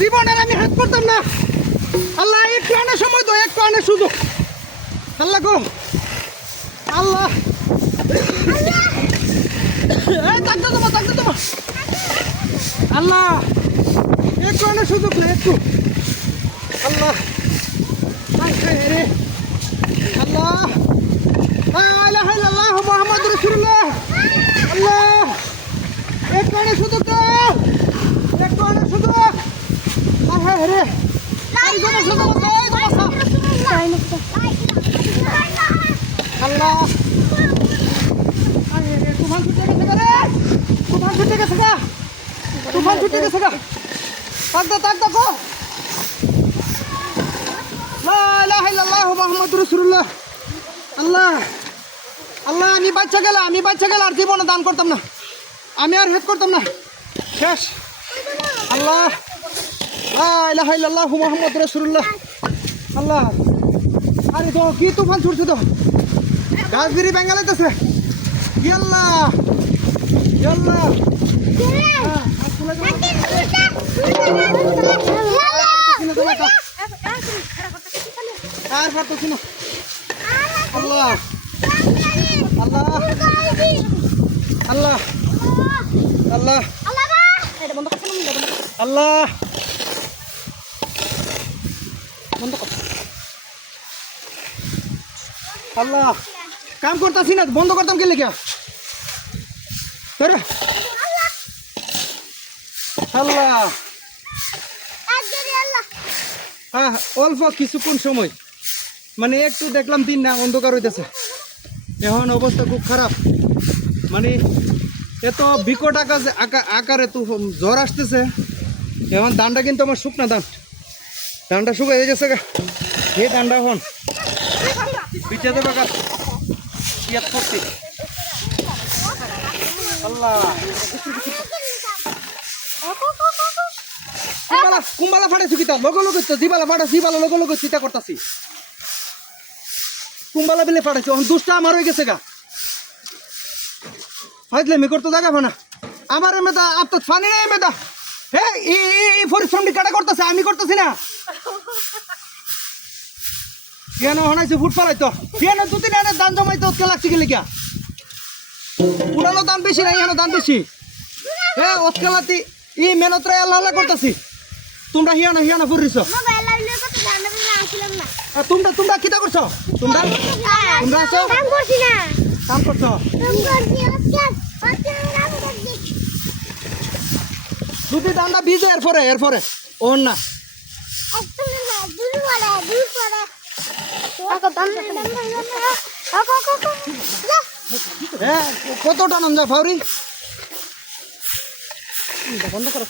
জীবনের আমি হেল্প করতাম না। আল্লাহ একটু আনে সময় তো একটু আনে সুযোগ। আল্লাহ গো। আল্লাহ। থাকতে তোমার থাকতে আল্লাহ একটু আনে সুযোগ না, একটু। আল্লাহ। রে। আল্লাহ। লা ইলাহা ইল্লাল্লাহ মুহাম্মাদুর রাসূলুল্লাহ আল্লাহ একটু আনে সুযোগ দাও একটু আনে সুযোগ হায় হায় রে এই জন্য সুযোগ দাও এই জন্য আল্লাহ আরে রে তুফান ছুটে গেছে রে। তুফান ছুটে গেছে গা। তুফান ছুটে গেছে গা। তাক দা তাক দা কো লা ইলাহা ইল্লাল্লাহ মুহাম্মাদুর রাসূলুল্লাহ। আল্লাহ। আল্লাহ আমি বাচ্চা গেলে আমি বাচ্চা গেলে আর জীবনে দান করতাম না। আমি আর হেল্প করতাম না। শেষ। আল্লাহ। আল্লাহ। আরে তো কি তুফান ছুটছে তো? গাছবিরি বেঙ্গালাইতেছে ইয়াল্লা ইয়াল্লা আর খুলে দাও। কিনে দাও একটা। আর পারতেছি না। আল্লাহ। আল্লাহ। আল্লাহ। আল্লাহ। আল্লাহ বন্ধ কর আল্লাহ, কাম করতেছি না, বন্ধ করতাম কে লেগে? আল্লাহ। হ্যাঁ অল্প কিছুক্ষণ সময়। মানে একটু দেখলাম দিন না, অন্ধকার হইতেছে। এখন অবস্থা খুব খারাপ। মানে এত বিকট আকাশ আকা- আকারে তো জ্বর আসতেছে। এখন ধানটা কিন্তু আমার শুকনা ধান। ধানটা শুকাই গেছে গা। এই ধানটা এখন। পিছিয়ে দেবে আল্লাহ। কুম্বালা কুম্বালা ফাটাইছো কিতা লগে লগে তো জিবালা ফাটা জিবালা চিন্তা করতাছি। কুম্বালা বিলে ফাটাইছো দুষ্টা আমার হয়ে গেছে গা। হয়তলে মি করতে জায়গা না। আমার মেদা আপনার ফানি নেই মেদা হে এই এই- এই পরিশ্রমটি কাটা করতেছে? আমি করতেছি না। কেন হনাইছে ফুট ফালাই তো? কেন দু তিন এনে দান জমাইতে ওকে লাগছে গেলে কিয়া উড়ানো দান বেশি নাই এখানে দান বেশি? হে ওৎকালাতি ই মেনত্রে আল্লাহ আল্লাহ করতেছি। তোমরা হিয়ানা হিয়ানা ফুরিছ তোমরা তোমরা কিতা করছ? তোমরা? তোমরা আছো? কাম করছ দুটি দান্ডা ভিজে এরপরে এরপরে। ওর না হ্যাঁ কত টানন যা ফাউরি? বন্ধ করো